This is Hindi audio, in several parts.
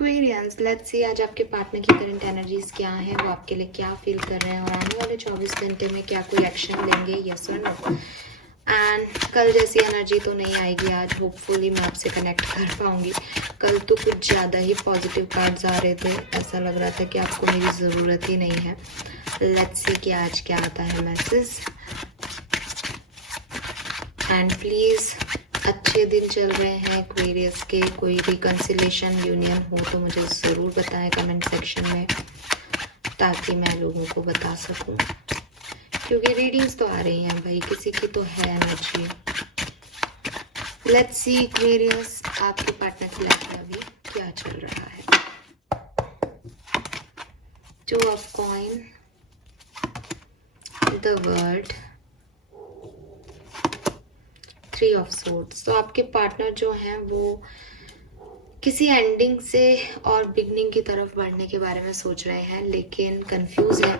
एक्वेरियंस, लेट्स सी आज आपके पार्टनर की करंट एनर्जीज क्या हैं, वो आपके लिए क्या फील कर रहे हैं और आने वाले 24 घंटे में क्या कोई एक्शन लेंगे, यस और नो। एंड कल जैसी एनर्जी तो नहीं आएगी आज, होपफुली मैं आपसे कनेक्ट कर पाऊंगी। कल तो कुछ ज़्यादा ही पॉजिटिव कार्ड्स आ रहे थे, ऐसा लग रहा था कि आपको मेरी ज़रूरत ही नहीं है। लेट्स सी कि आज क्या आता है मैसेज। एंड प्लीज़, अच्छे दिन चल रहे हैं एक्वेरियस के, कोई रिकन्सिलेशन यूनियन हो तो मुझे ज़रूर बताएं कमेंट सेक्शन में, ताकि मैं लोगों को बता सकूं, क्योंकि रीडिंग्स तो आ रही हैं भाई, किसी की तो है एनर्जी। लेट्स सी एक्वेरियस, आपके पार्टनर की लाइफ में अभी क्या चल रहा है। Two of coin, the world, three of swords. तो आपके पार्टनर जो हैं वो किसी एंडिंग से और बिगनिंग की तरफ बढ़ने के बारे में सोच रहे हैं, लेकिन कंफ्यूज है,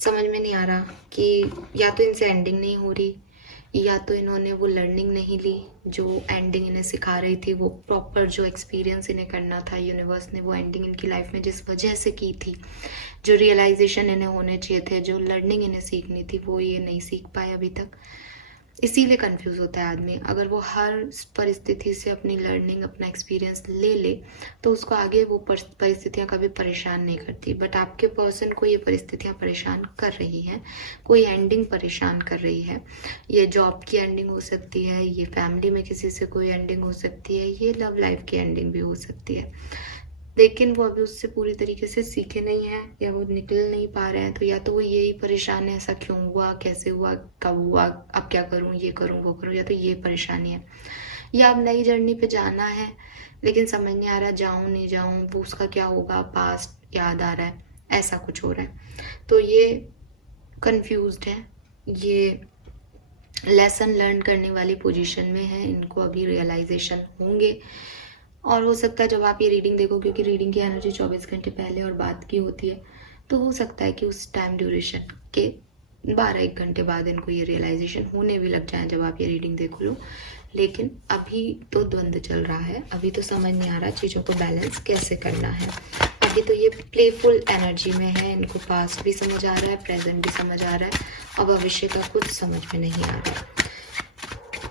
समझ में नहीं आ रहा कि या तो इनसे एंडिंग नहीं हो रही, या तो इन्होंने वो लर्निंग नहीं ली जो एंडिंग इन्हें सिखा रही थी, वो प्रॉपर जो एक्सपीरियंस इन्हें करना था, यूनिवर्स ने वो एंडिंग इनकी लाइफ में जिस वजह से की थी, जो रियलाइजेशन इन्हें होने चाहिए थे, जो लर्निंग इन्हें सीखनी थी, वो ये नहीं सीख पाए अभी तक। इसीलिए कंफ्यूज होता है आदमी। अगर वो हर परिस्थिति से अपनी लर्निंग, अपना एक्सपीरियंस ले तो उसको आगे वो परिस्थितियाँ कभी परेशान नहीं करती। बट आपके पर्सन को ये परिस्थितियाँ परेशान कर रही हैं, कोई एंडिंग परेशान कर रही है। ये जॉब की एंडिंग हो सकती है, ये फैमिली में किसी से कोई एंडिंग हो सकती है, ये लव लाइफ की एंडिंग भी हो सकती है, लेकिन वो अभी उससे पूरी तरीके से सीखे नहीं हैं, या वो निकल नहीं पा रहे हैं। तो या तो वो यही परेशान है, ऐसा क्यों हुआ, कैसे हुआ, कब हुआ, अब क्या करूं, ये करूं, वो करूं, या तो ये परेशानी है। या अब नई जर्नी पे जाना है, लेकिन समझ नहीं आ रहा जाऊं नहीं जाऊं, वो उसका क्या होगा, पास्ट याद आ रहा है, ऐसा कुछ हो रहा है। तो ये कंफ्यूज्ड है, ये लेसन लर्न करने वाली पोजीशन में है, इनको अभी रियलाइजेशन होंगे। और हो सकता है जब आप ये रीडिंग देखो, क्योंकि रीडिंग की एनर्जी 24 घंटे पहले और बाद की होती है, तो हो सकता है कि उस टाइम ड्यूरेशन के 12-1 घंटे बाद इनको ये रियलाइजेशन होने भी लग जाए जब आप ये रीडिंग देख लो। लेकिन अभी तो द्वंद्व चल रहा है, अभी तो समझ नहीं आ रहा चीज़ों को बैलेंस कैसे करना है। अभी तो ये प्लेफुल एनर्जी में है, इनको पास्ट भी समझ आ रहा है, प्रेजेंट भी समझ आ रहा है, और भविष्य का कुछ समझ में नहीं आ रहा।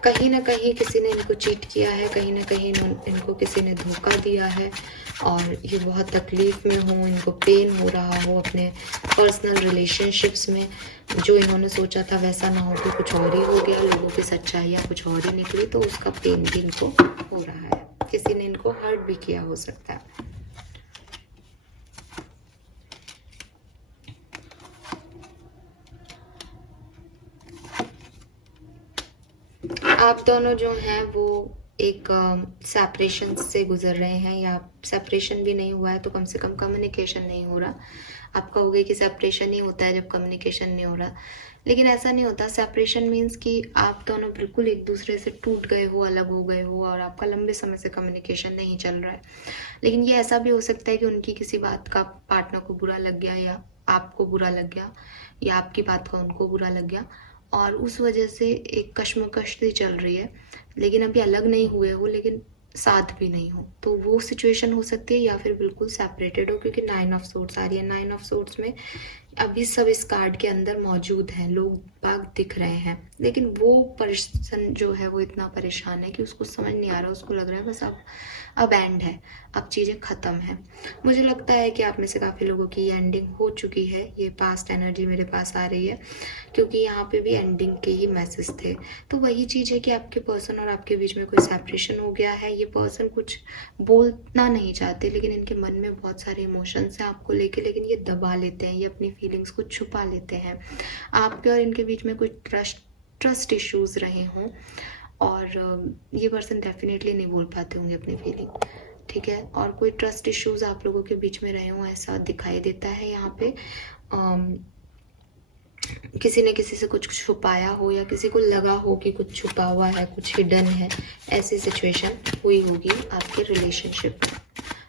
कहीं ना कहीं किसी ने इनको चीट किया है, कहीं ना कहीं इनको किसी ने धोखा दिया है, और ये बहुत तकलीफ में हो, इनको पेन हो रहा हो अपने पर्सनल रिलेशनशिप्स में। जो इन्होंने सोचा था वैसा ना हो के कुछ और ही हो गया, लोगों की सच्चाइयाँ कुछ और ही निकली, तो उसका पेन भी इनको हो रहा है। किसी ने इनको हर्ट भी किया हो सकता है। आप दोनों जो हैं वो एक सेपरेशन से गुजर रहे हैं, या सेपरेशन भी नहीं हुआ है तो कम से कम कम्युनिकेशन नहीं हो रहा। आप कहोगे कि सेपरेशन ही होता है जब कम्युनिकेशन नहीं हो रहा, लेकिन ऐसा नहीं होता। सेपरेशन मीन्स कि आप दोनों बिल्कुल एक दूसरे से टूट गए हो, अलग हो गए हो, और आपका लंबे समय से कम्युनिकेशन नहीं चल रहा है। लेकिन ये ऐसा भी हो सकता है कि उनकी किसी बात का पार्टनर को बुरा लग गया, या आपको बुरा लग गया, या आपकी बात का उनको बुरा लग गया, और उस वजह से एक कश्मकश सी चल रही है। लेकिन अभी अलग नहीं हुए हो, लेकिन साथ भी नहीं हो, तो वो सिचुएशन हो सकती है। या फिर बिल्कुल सेपरेटेड हो, क्योंकि 9 ऑफ सोर्ड्स आ रही है। 9 ऑफ सोर्ड्स में अभी सब इस कार्ड के अंदर मौजूद हैं, लोग बाग दिख रहे हैं, लेकिन वो पर्सन जो है वो इतना परेशान है कि उसको समझ नहीं आ रहा, उसको लग रहा है बस अब एंड है, अब चीज़ें ख़त्म हैं। मुझे लगता है कि आप में से काफ़ी लोगों की एंडिंग हो चुकी है। ये पास्ट एनर्जी मेरे पास आ रही है, क्योंकि यहाँ पे भी एंडिंग के ही मैसेज थे। तो वही चीज़ है कि आपके पर्सन और आपके बीच में कोई सेपरेशन हो गया है। ये पर्सन कुछ बोलना नहीं चाहते, लेकिन इनके मन में बहुत सारे इमोशंस हैं आपको लेके, लेकिन ये दबा लेते हैं, ये अपनी फीलिंग्स को छुपा लेते हैं। आपके और इनके बीच में कोई ट्रस्ट इश्यूज रहे हों, और ये पर्सन डेफिनेटली नहीं बोल पाते होंगे अपनी फीलिंग, ठीक है। और कोई ट्रस्ट इश्यूज आप लोगों के बीच में रहे हों, ऐसा दिखाई देता है यहाँ पे। किसी ने किसी से कुछ छुपाया हो, या किसी को लगा हो कि कुछ छुपा हुआ है, कुछ हिडन है, ऐसी सिचुएशन हुई होगी आपके रिलेशनशिप में।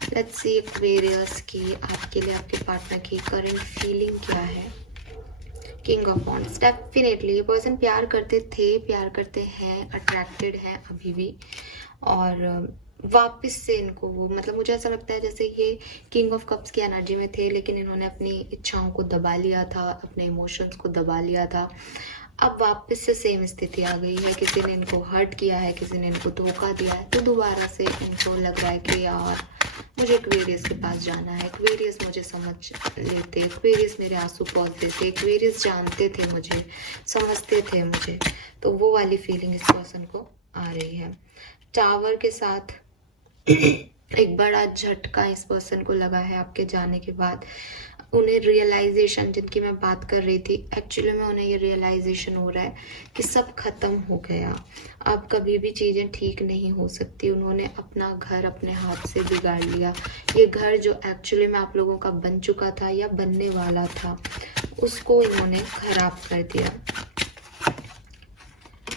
लेट्स सी एक्वेरियस की आपके लिए आपके पार्टनर की करंट फीलिंग क्या है। किंग ऑफ वॉन्ड्स, डेफिनेटली ये पर्सन प्यार करते थे, प्यार करते हैं, अट्रैक्टेड है अभी भी, और वापस से इनको वो मतलब मुझे ऐसा लगता है जैसे ये किंग ऑफ कप्स की एनर्जी में थे, लेकिन इन्होंने अपनी इच्छाओं को दबा लिया था, अपने इमोशंस को दबा लिया था। अब वापस से सेम स्थिति आ गई है, किसी ने इनको हर्ट किया है, किसी ने इनको धोखा दिया है, तो दोबारा से इनको लग रहा है कि यार मुझे एक्वेरियस के पास जाना है, एक्वेरियस मुझे समझ लेते, एक्वेरियस मेरे आंसू पोंछ देते, एक्वेरियस जानते थे मुझे, समझते थे मुझे। तो वो वाली फीलिंग इस पर्सन को आ रही है। टावर के साथ एक बड़ा झटका इस पर्सन को लगा है आपके जाने के बाद। उन्हें रियलाइजेशन, जिनकी मैं बात कर रही थी, एक्चुअली में उन्हें ये रियलाइजेशन हो रहा है कि सब खत्म हो गया, अब कभी भी चीज़ें ठीक नहीं हो सकती। उन्होंने अपना घर अपने हाथ से बिगाड़ लिया। ये घर जो एक्चुअली में आप लोगों का बन चुका था या बनने वाला था, उसको इन्होंने खराब कर दिया।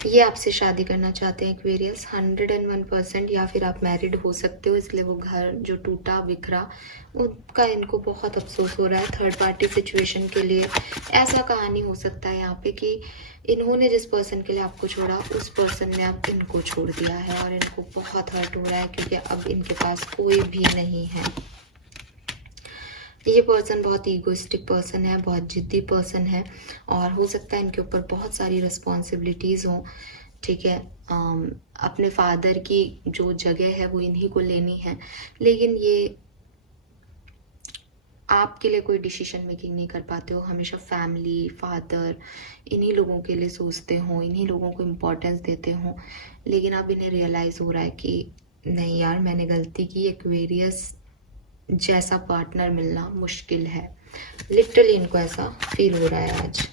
ये आपसे शादी करना चाहते हैं एक्वेरियस 101%, या फिर आप मैरिड हो सकते हो, इसलिए वो घर जो टूटा बिखरा उसका इनको बहुत अफसोस हो रहा है। थर्ड पार्टी सिचुएशन के लिए ऐसा कहानी हो सकता है यहाँ पे कि इन्होंने जिस पर्सन के लिए आपको छोड़ा, उस पर्सन ने अब इनको छोड़ दिया है और इनको बहुत हर्ट हो रहा है, क्योंकि अब इनके पास कोई भी नहीं है। ये पर्सन बहुत ईगोइस्टिक पर्सन है, बहुत जिद्दी पर्सन है, और हो सकता है इनके ऊपर बहुत सारी रिस्पॉन्सिबिलिटीज़ हों। ठीक है, अपने फादर की जो जगह है वो इन्हीं को लेनी है, लेकिन ये आपके लिए कोई डिसीजन मेकिंग नहीं कर पाते हो। हमेशा फैमिली, फादर, इन्हीं लोगों के लिए सोचते हो, इन्हीं लोगों को इम्पोर्टेंस देते हो, लेकिन अब इन्हें रियलाइज़ हो रहा है कि नहीं यार, मैंने गलती की। एक्वेरियस जैसा पार्टनर मिलना मुश्किल है। लिटरली इनको ऐसा फील हो रहा है आज।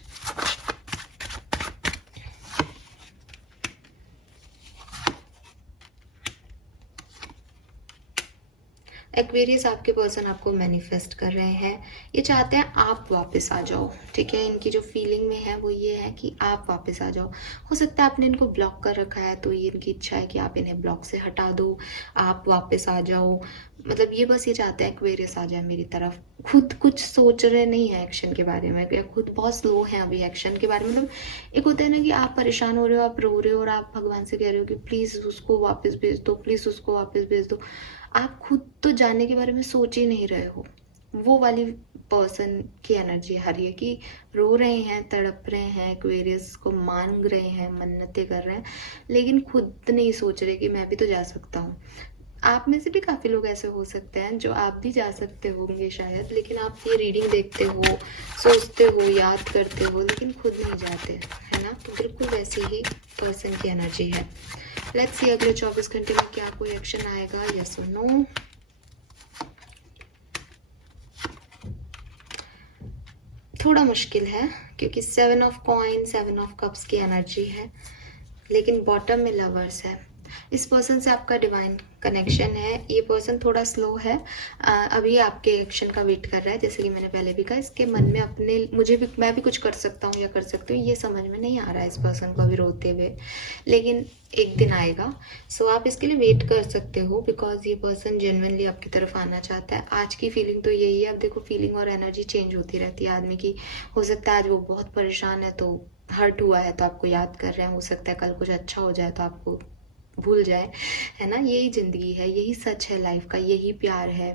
एक्वेरियस आपके पर्सन आपको मैनिफेस्ट कर रहे हैं। ये चाहते हैं आप वापस आ जाओ। ठीक है, इनकी जो फीलिंग में है वो ये है कि आप वापस आ जाओ। हो सकता है आपने इनको ब्लॉक कर रखा है, तो ये इनकी इच्छा है कि आप इन्हें ब्लॉक से हटा दो, आप वापस आ जाओ। मतलब ये बस ये चाहते हैं एक्वेरियस आ जाए मेरी तरफ। खुद कुछ सोच रहे नहीं है एक्शन के बारे में, या खुद बहुत स्लो हैं अभी एक्शन के बारे में। मतलब एक होता है ना कि आप परेशान हो रहे हो, आप रो रहे हो और आप भगवान से कह रहे हो कि प्लीज़ उसको वापस भेज दो, प्लीज़ उसको वापस भेज दो। आप खुद तो जाने के बारे में सोच ही नहीं रहे हो। वो वाली पर्सन की एनर्जी आ रही है कि रो रहे हैं, तड़प रहे हैं, एक्वेरियस को मांग रहे हैं, मन्नतें कर रहे हैं, लेकिन खुद नहीं सोच रहे कि मैं भी तो जा सकता हूँ। आप में से भी काफ़ी लोग ऐसे हो सकते हैं जो आप भी जा सकते होंगे शायद, लेकिन आप ये रीडिंग देखते हो, सोचते हो, याद करते हो, लेकिन खुद नहीं जाते, है ना। तो बिल्कुल वैसी ही पर्सन की एनर्जी है। लेट्स सी अगले 24 घंटे में क्या कोई एक्शन आएगा, यस और नो। थोड़ा मुश्किल है क्योंकि 7 ऑफ कॉइन, 7 ऑफ कप्स की एनर्जी है, लेकिन बॉटम में लवर्स है। इस पर्सन से आपका डिवाइन कनेक्शन है। ये पर्सन थोड़ा स्लो है, अभी आपके एक्शन का वेट कर रहा है। जैसे कि मैंने पहले भी कहा, इसके मन में अपने मैं भी कुछ कर सकता हूँ या कर सकती हूँ, ये समझ में नहीं आ रहा है इस पर्सन को अभी रोते हुए, लेकिन एक दिन आएगा। सो आप इसके लिए वेट कर सकते हो, बिकॉज ये पर्सन जेन्युइनली आपकी तरफ आना चाहता है। आज की फीलिंग तो यही है। अब देखो, फीलिंग और एनर्जी चेंज होती रहती है आदमी की। हो सकता है आज वो बहुत परेशान है, तो हर्ट हुआ है तो आपको याद कर रहे हैं। हो सकता है कल कुछ अच्छा हो जाए तो आपको भूल जाए, है ना। यही जिंदगी है, यही सच है लाइफ का, यही प्यार है।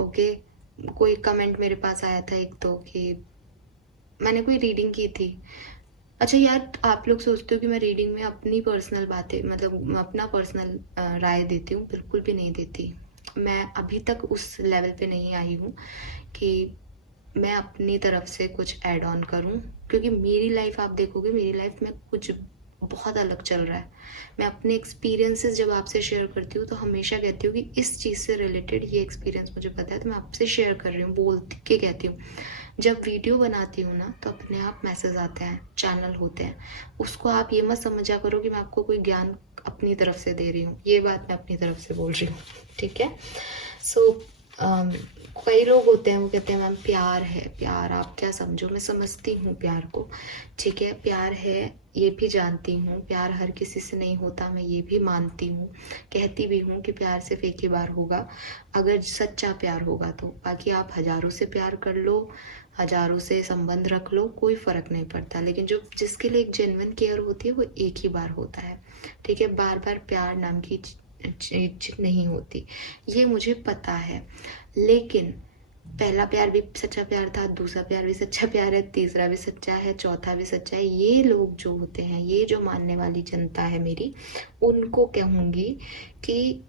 ओके, कोई कमेंट मेरे पास आया था एक तो कि मैंने कोई रीडिंग की थी। अच्छा यार, आप लोग सोचते हो कि मैं रीडिंग में अपनी पर्सनल बातें, मतलब अपना पर्सनल राय देती हूँ। बिल्कुल भी नहीं देती। मैं अभी तक उस लेवल पे नहीं आई हूँ कि मैं अपनी तरफ से कुछ ऐड ऑन करूं, क्योंकि मेरी लाइफ आप देखोगे, मेरी लाइफ में कुछ बहुत अलग चल रहा है। मैं अपने एक्सपीरियंसेस जब आपसे शेयर करती हूँ तो हमेशा कहती हूँ कि इस चीज़ से रिलेटेड ये एक्सपीरियंस मुझे पता है, तो मैं आपसे शेयर कर रही हूँ, बोल के कहती हूँ। जब वीडियो बनाती हूँ ना, तो अपने आप मैसेज आते हैं, चैनल होते हैं। उसको आप ये मत समझा करो कि मैं आपको कोई ज्ञान अपनी तरफ से दे रही हूँ। ये बात मैं अपनी तरफ से बोल रही हूँ, ठीक है। सो कई लोग होते हैं वो कहते हैं मैम प्यार है, प्यार आप क्या समझो। मैं समझती हूँ प्यार को, ठीक है, प्यार है, ये भी जानती हूँ। प्यार हर किसी से नहीं होता, मैं ये भी मानती हूँ, कहती भी हूँ कि प्यार सिर्फ एक ही बार होगा, अगर सच्चा प्यार होगा तो। बाकी आप हजारों से प्यार कर लो, हजारों से संबंध रख लो, कोई फर्क नहीं पड़ता, लेकिन जो जिसके लिए एक जेन्युइन केयर होती है वो एक ही बार होता है, ठीक है। बार बार प्यार नाम की नहीं होती, ये मुझे पता है। लेकिन पहला प्यार भी सच्चा प्यार था, दूसरा प्यार भी सच्चा प्यार है, तीसरा भी सच्चा है, चौथा भी सच्चा है। ये लोग जो होते हैं, ये जो मानने वाली जनता है मेरी, उनको कहूँगी कि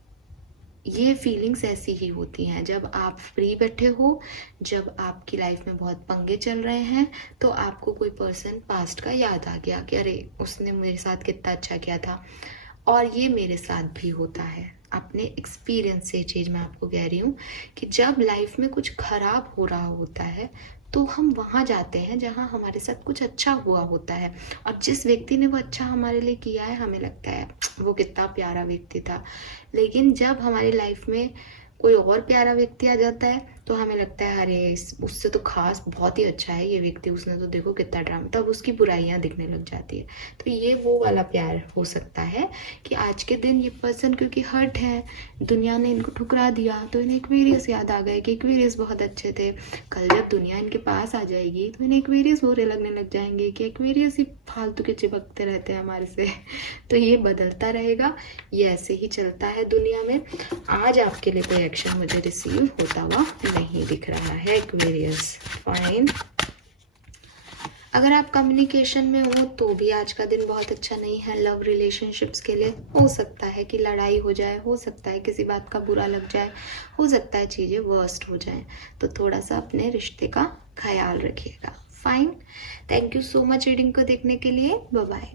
ये फीलिंग्स ऐसी ही होती हैं जब आप फ्री बैठे हो, जब आपकी लाइफ में बहुत पंगे चल रहे हैं, तो आपको कोई पर्सन पास्ट का याद आ गया कि अरे उसने मेरे साथ कितना अच्छा किया था। और ये मेरे साथ भी होता है, अपने एक्सपीरियंस से ये चीज़ मैं आपको कह रही हूँ कि जब लाइफ में कुछ खराब हो रहा होता है तो हम वहाँ जाते हैं जहाँ हमारे साथ कुछ अच्छा हुआ होता है, और जिस व्यक्ति ने वो अच्छा हमारे लिए किया है हमें लगता है वो कितना प्यारा व्यक्ति था। लेकिन जब हमारी लाइफ में कोई और प्यारा व्यक्ति आ जाता है तो हमें लगता है अरे उससे तो खास बहुत ही अच्छा है ये व्यक्ति, उसने तो देखो कितना ड्रामा, तब उसकी बुराइयां दिखने लग जाती है। तो ये वो वाला प्यार हो सकता है कि आज के दिन ये पर्सन क्योंकि हर्ट है, दुनिया ने इनको ठुकरा दिया, तो इन्हें एक्वेरियस याद आ गए कि एक्वेरियस बहुत अच्छे थे। कल जब दुनिया इनके पास आ जाएगी तो इन्हें एक्वेरियस बुरे लगने लग जाएंगे कि एक्वेरियस ही फालतू के चिपकते रहते हैं हमारे से। तो ये बदलता रहेगा, ये ऐसे ही चलता है दुनिया में। आज आपके लिए कोई एक्शन मुझे रिसीव होता हुआ नहीं दिख रहा है एक्वेरियस। फाइन। अगर आप कम्युनिकेशन में हो तो भी आज का दिन बहुत अच्छा नहीं है। लव रिलेशनशिप्स के लिए हो सकता है कि लड़ाई हो जाए, हो सकता है किसी बात का बुरा लग जाए, हो सकता है चीज़ें वर्स्ट हो जाएं, तो थोड़ा सा अपने रिश्ते का ख्याल रखिएगा। Fine. Thank you so much reading को देखने के लिए। Bye bye.